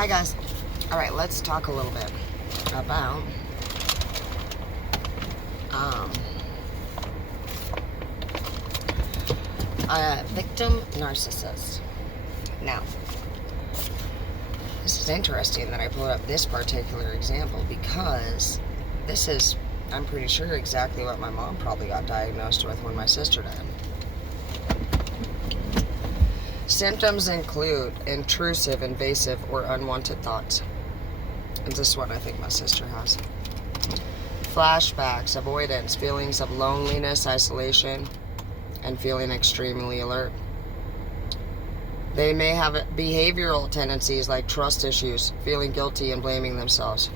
Hi guys. Alright, let's talk a little bit about a victim narcissist. Now, this is interesting that I pulled up this particular example because this is, I'm pretty sure, exactly what my mom probably got diagnosed with when my sister died. Symptoms include intrusive, invasive, or unwanted thoughts. And this is what I think my sister has. Flashbacks, avoidance, feelings of loneliness, isolation, and feeling extremely alert. They may have behavioral tendencies like trust issues, feeling guilty, and blaming themselves.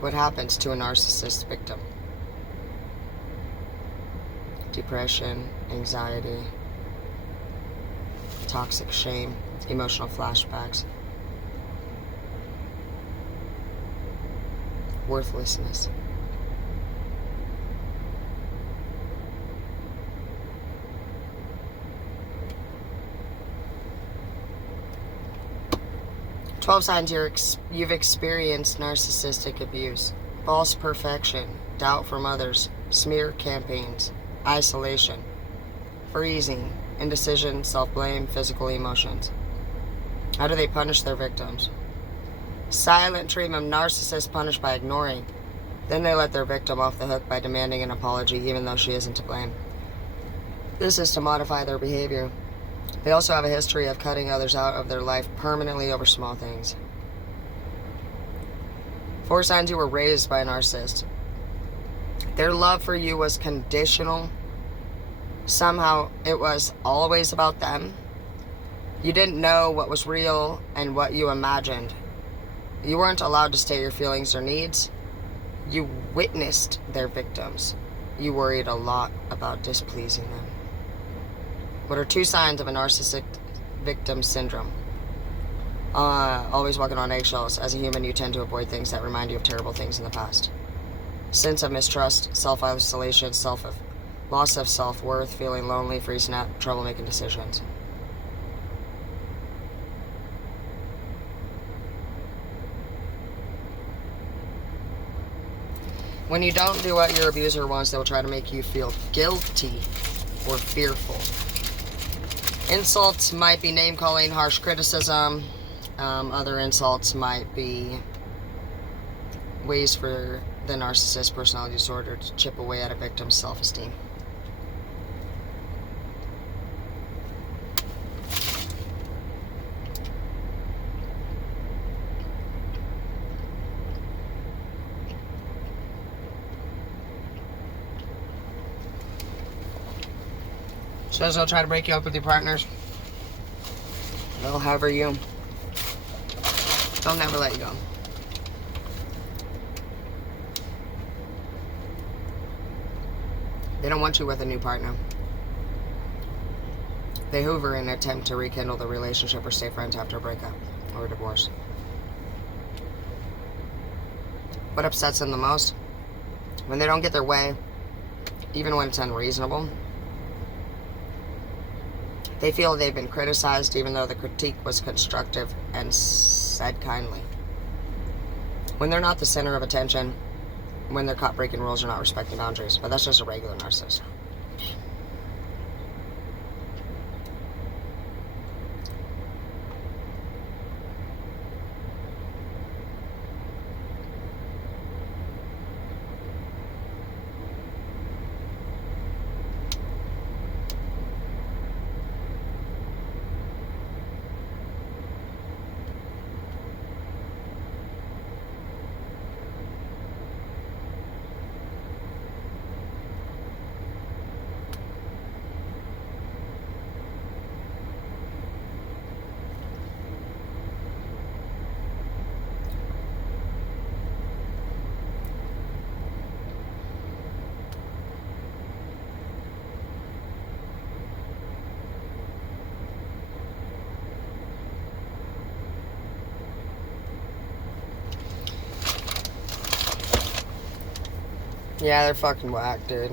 What happens to a narcissist victim? Depression, anxiety, toxic shame, emotional flashbacks, worthlessness. Twelve signs you've experienced narcissistic abuse: false perfection, doubt from others, smear campaigns, isolation, freezing, indecision, self-blame, physical emotions. How do they punish their victims? Silent treatment. Narcissists punish by ignoring. Then they let their victim off the hook by demanding an apology even though she isn't to blame. This is to modify their behavior. They also have a history of cutting others out of their life permanently over small things. 4 signs you were raised by a narcissist. Their love for you was conditional. Somehow it was always about them. You didn't know what was real and what you imagined. You weren't allowed to state your feelings or needs. You witnessed their victims. You worried a lot about displeasing them. What are 2 signs of a narcissistic victim syndrome? Always walking on eggshells. As a human, you tend to avoid things that remind you of terrible things in the past. Sense of mistrust, self-isolation, loss of self-worth, feeling lonely, freezing out, trouble making decisions. When you don't do what your abuser wants, they will try to make you feel guilty or fearful. Insults might be name-calling, harsh criticism. Other insults might be ways for the narcissist personality disorder to chip away at a victim's self-esteem. Says they'll try to break you up with your partners. They'll hover you. They'll never let you go. They don't want you with a new partner. They hoover in an attempt to rekindle the relationship or stay friends after a breakup or a divorce. What upsets them the most? When they don't get their way, even when it's unreasonable. They feel they've been criticized even though the critique was constructive and said kindly. When they're not the center of attention, when they're caught breaking rules or not respecting boundaries. But that's just a regular narcissist. Yeah, they're fucking whack, dude.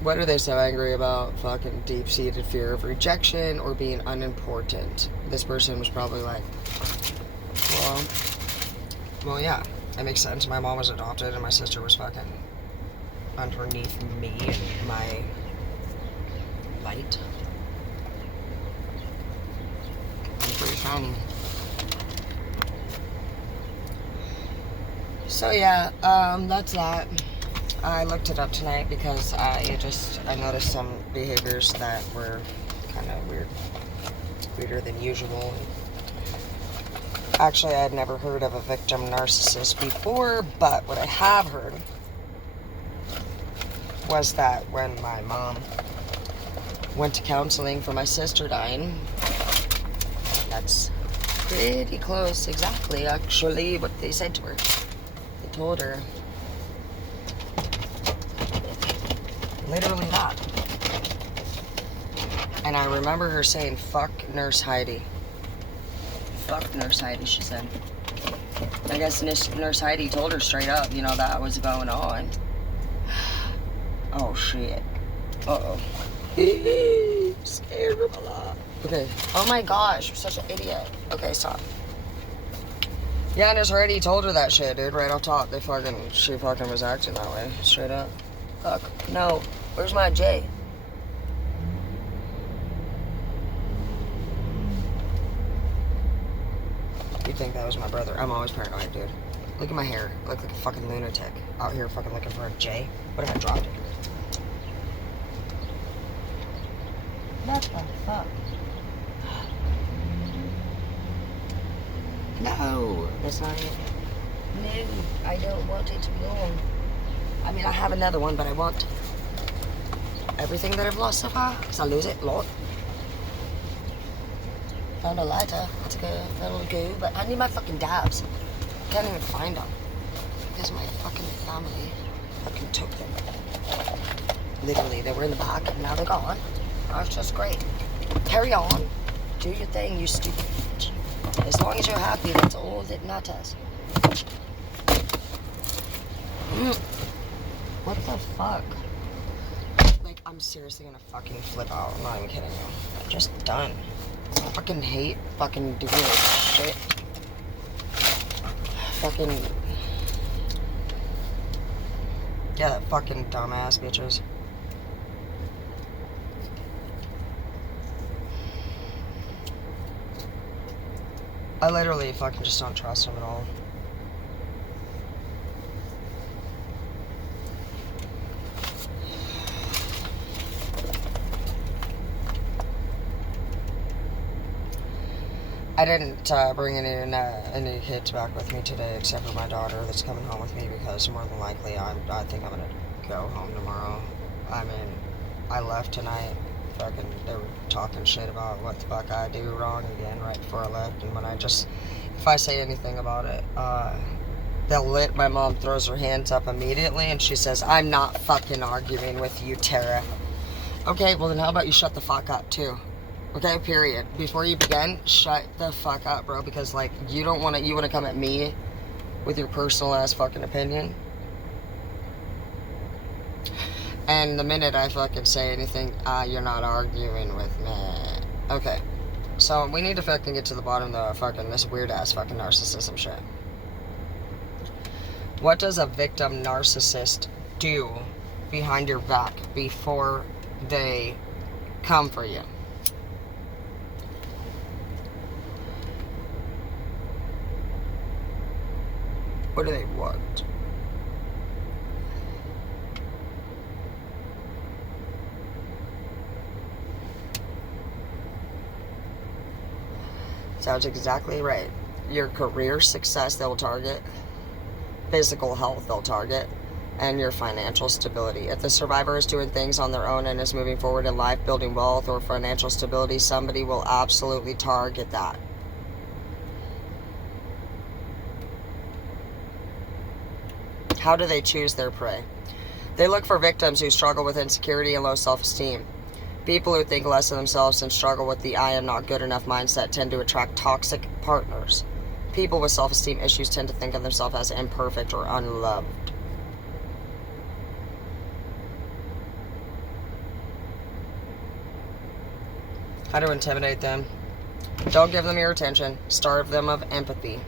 What are they so angry about? Fucking deep-seated fear of rejection or being unimportant. This person was probably like, well, yeah, it makes sense. My mom was adopted and my sister was fucking underneath me and my light. I'm pretty shiny. So yeah, that's that. I looked it up tonight because I noticed some behaviors that were kind of weirder than usual. Actually, I had never heard of a victim narcissist before, but what I have heard was that when my mom went to counseling for my sister dying, that's pretty close, exactly, actually, what they said to her. They told her literally that. And I remember her saying, fuck Nurse Heidi. Fuck Nurse Heidi, she said. I guess Nurse Heidi told her straight up, you know, that was going on. Oh, shit. Uh-oh. Scared of a lot. Okay. Oh my gosh, you're such an idiot. Okay, stop. Yeah, Nurse Heidi told her that shit, dude, right off top. She fucking was acting that way, straight up. Fuck. No. Where's my J? You'd think that was my brother. I'm always paranoid, dude. Look at my hair. I look like a fucking lunatic. Out here fucking looking for a J. What if I dropped it? What the fuck? No, that's not it. No, I don't want it to be on. I mean, I have another one, but I want everything that I've lost so far, because I lose it a lot. Found a lighter. I took a little goo, but I need my fucking dabs. Can't even find them. Because my fucking family fucking took them. Literally, they were in the back, and now they're gone. That's just great. Carry on. Do your thing, you stupid bitch. As long as you're happy, that's all that matters. What the fuck? Like, I'm seriously gonna fucking flip out. I'm not even kidding you. I'm just done. I fucking hate fucking doing this shit. Fucking... Yeah, that fucking dumbass bitches. I literally fucking just don't trust them at all. I didn't bring any kids back with me today except for my daughter that's coming home with me because more than likely I think I'm gonna go home tomorrow. I mean, I left tonight. Fucking, they were talking shit about what the fuck I do wrong again right before I left, and when if I say anything about it, my mom throws her hands up immediately and she says, I'm not fucking arguing with you, Tara. Okay, well then how about you shut the fuck up too? Okay, period. Before you begin, shut the fuck up, bro, because like you want to come at me with your personal ass fucking opinion. And the minute I fucking say anything, you're not arguing with me. Okay. So, we need to fucking get to the bottom of this weird-ass fucking narcissism shit. What does a victim narcissist do behind your back before they come for you? What do they want? Sounds exactly right. Your career success they'll target, physical health they'll target, and your financial stability. If the survivor is doing things on their own and is moving forward in life, building wealth or financial stability, somebody will absolutely target that. How do they choose their prey? They look for victims who struggle with insecurity and low self-esteem. People who think less of themselves and struggle with the I am not good enough mindset tend to attract toxic partners. People with self-esteem issues tend to think of themselves as imperfect or unloved. How to intimidate them. Don't give them your attention. Starve them of empathy.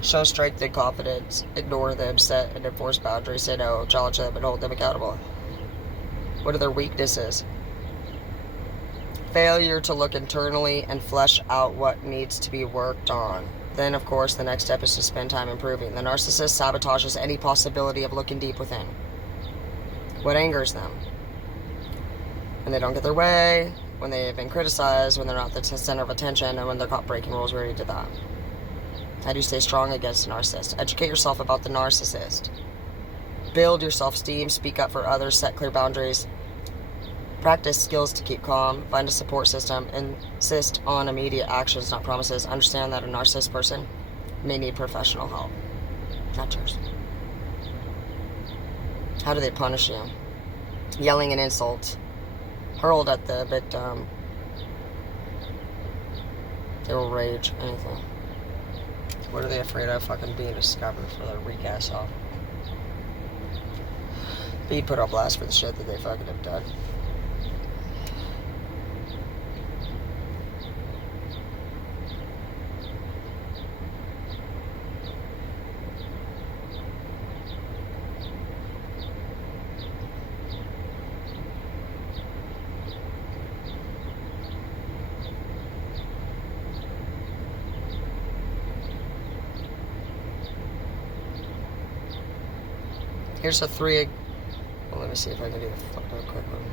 Show strength and confidence. Ignore them. Set and enforce boundaries. Say no. Challenge them and hold them accountable. What are their weaknesses? Failure to look internally and flesh out what needs to be worked on. Then, of course, the next step is to spend time improving. The narcissist sabotages any possibility of looking deep within. What angers them? When they don't get their way, when they've been criticized, when they're not the center of attention, and when they're caught breaking rules. We already did that. How do you stay strong against a narcissist? Educate yourself about the narcissist. Build your self-esteem. Speak up for others. Set clear boundaries. Practice skills to keep calm. Find a support system. Insist on immediate actions, not promises. Understand that a narcissist person may need professional help. Not yours. How do they punish you? Yelling and insults. Hurled at the victim. They will rage. Anything. What are they afraid of? Fucking being discovered for their weak ass self. Be put on blast for the shit that they fucking have done. Here's a 3. Well, let me see if I can do a quick one.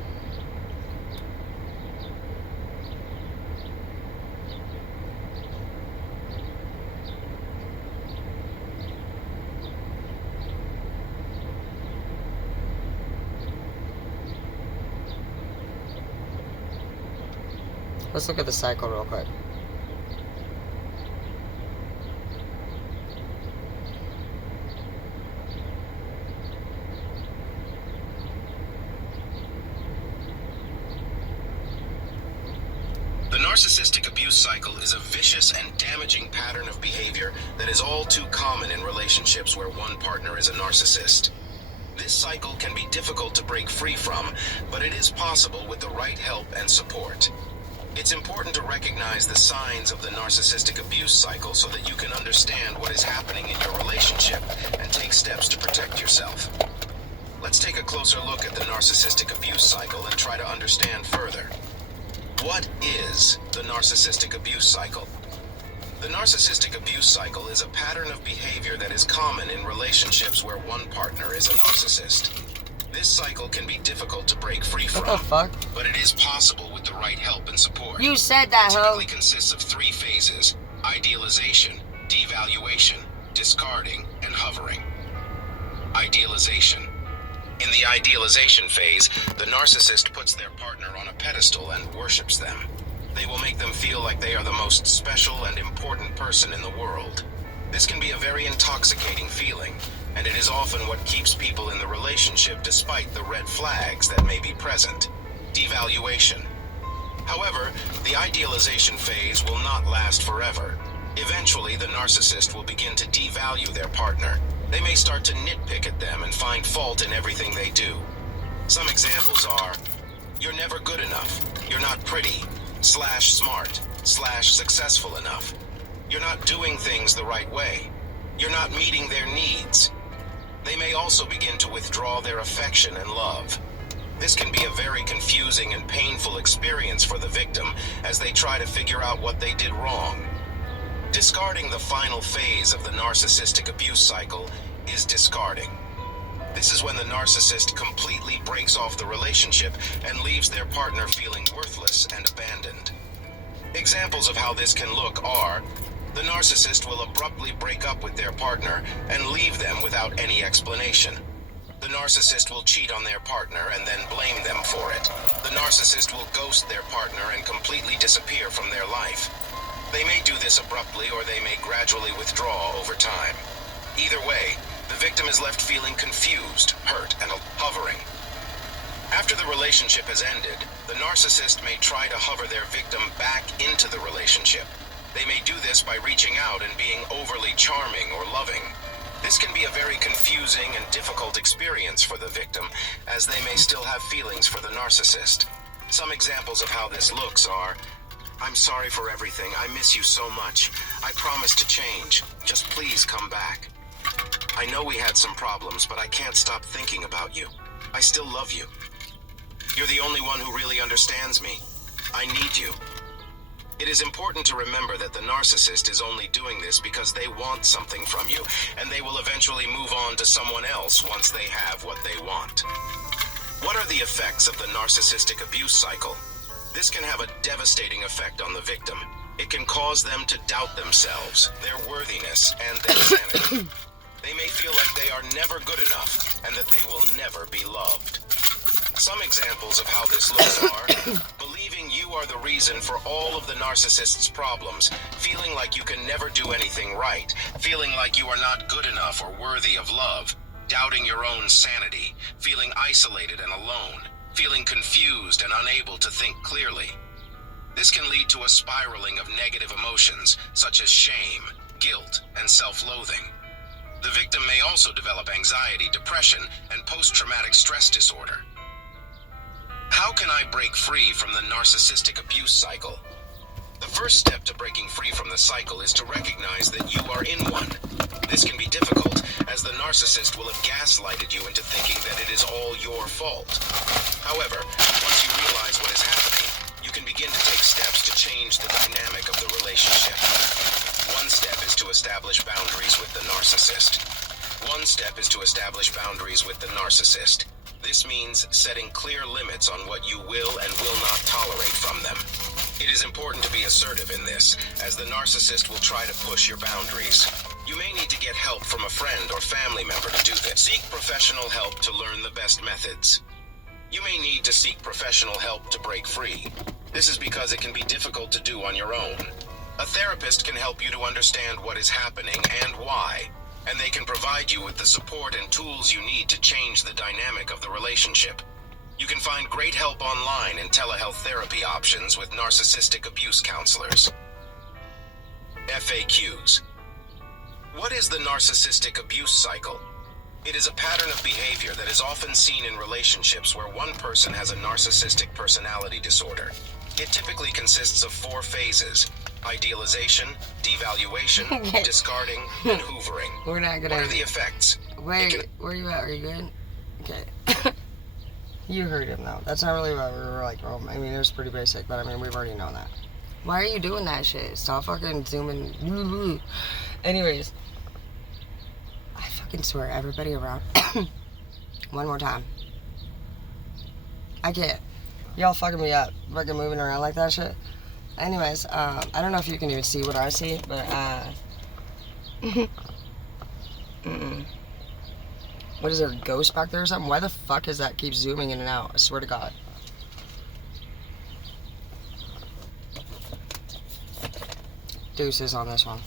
Let's look at the cycle real quick. The narcissistic abuse cycle is a vicious and damaging pattern of behavior that is all too common in relationships where one partner is a narcissist. This cycle can be difficult to break free from, but it is possible with the right help and support. It's important to recognize the signs of the narcissistic abuse cycle so that you can understand what is happening in your relationship and take steps to protect yourself. Let's take a closer look at the narcissistic abuse cycle and try to understand further. What is the narcissistic abuse cycle? The narcissistic abuse cycle is a pattern of behavior that is common in relationships where one partner is a narcissist. This cycle can be difficult to break free from, what the fuck? But it is possible with the right help and support. You said that, It ho. typically consists of 3 phases: idealization, devaluation, discarding, and hovering. Idealization. In the idealization phase, the narcissist puts their partner on a pedestal and worships them. They will make them feel like they are the most special and important person in the world. This can be a very intoxicating feeling, and it is often what keeps people in the relationship despite the red flags that may be present. Devaluation. However, the idealization phase will not last forever. Eventually, the narcissist will begin to devalue their partner. They may start to nitpick at them and find fault in everything they do. Some examples are, you're never good enough, you're not pretty, /smart, /successful enough. You're not doing things the right way. You're not meeting their needs. They may also begin to withdraw their affection and love. This can be a very confusing and painful experience for the victim as they try to figure out what they did wrong. Discarding the final phase of the narcissistic abuse cycle is discarding. This is when the narcissist completely breaks off the relationship and leaves their partner feeling worthless and abandoned. Examples of how this can look are, the narcissist will abruptly break up with their partner and leave them without any explanation. The narcissist will cheat on their partner and then blame them for it. The narcissist will ghost their partner and completely disappear from their life. They may do this abruptly or they may gradually withdraw over time. Either way, the victim is left feeling confused, hurt, and hovering. After the relationship has ended, the narcissist may try to hover their victim back into the relationship. They may do this by reaching out and being overly charming or loving. This can be a very confusing and difficult experience for the victim, as they may still have feelings for the narcissist. Some examples of how this looks are, "I'm sorry for everything. I miss you so much. I promise to change. Just please come back. I know we had some problems, but I can't stop thinking about you. I still love you. You're the only one who really understands me. I need you." It is important to remember that the narcissist is only doing this because they want something from you, and they will eventually move on to someone else once they have what they want. What are the effects of the narcissistic abuse cycle? This can have a devastating effect on the victim. It can cause them to doubt themselves, their worthiness, and their sanity. They may feel like they are never good enough, and that they will never be loved. Some examples of how this looks are believing you are the reason for all of the narcissist's problems, feeling like you can never do anything right, feeling like you are not good enough or worthy of love, doubting your own sanity, feeling isolated and alone, feeling confused and unable to think clearly. This can lead to a spiraling of negative emotions such as shame, guilt, and self-loathing. The victim may also develop anxiety, depression, and post-traumatic stress disorder. How can I break free from the narcissistic abuse cycle? The first step to breaking free from the cycle is to recognize that you are in one. This can be difficult, as the narcissist will have gaslighted you into thinking that it is all your fault. However, once you realize what is happening, you can begin to take steps to change the dynamic of the relationship. One step is to establish boundaries with the narcissist. This means setting clear limits on what you will and will not tolerate from them. It is important to be assertive in this, as the narcissist will try to push your boundaries. You may need to get help from a friend or family member to do this. Seek professional help to learn the best methods. You may need to seek professional help to break free. This is because it can be difficult to do on your own. A therapist can help you to understand what is happening and why, and they can provide you with the support and tools you need to change the dynamic of the relationship. You can find great help online and telehealth therapy options with narcissistic abuse counselors. FAQs. What is the narcissistic abuse cycle? It is a pattern of behavior that is often seen in relationships where one person has a narcissistic personality disorder. It typically consists of 4 phases: idealization, devaluation, discarding, and hoovering. We're not gonna... What are the effects? Wait, where you at? Are you good? Okay. You heard him though. That's not really what we were like, oh, I mean, it was pretty basic, but I mean, we've already known that. Why are you doing that shit? Stop fucking zooming. Anyways, I fucking swear, everybody around. One more time. I can't. Y'all fucking me up. Fucking moving around like that shit. Anyways, I don't know if you can even see what I see, but, What is there, a ghost back there or something? Why the fuck is that keep zooming in and out? I swear to God. Deuces on this one.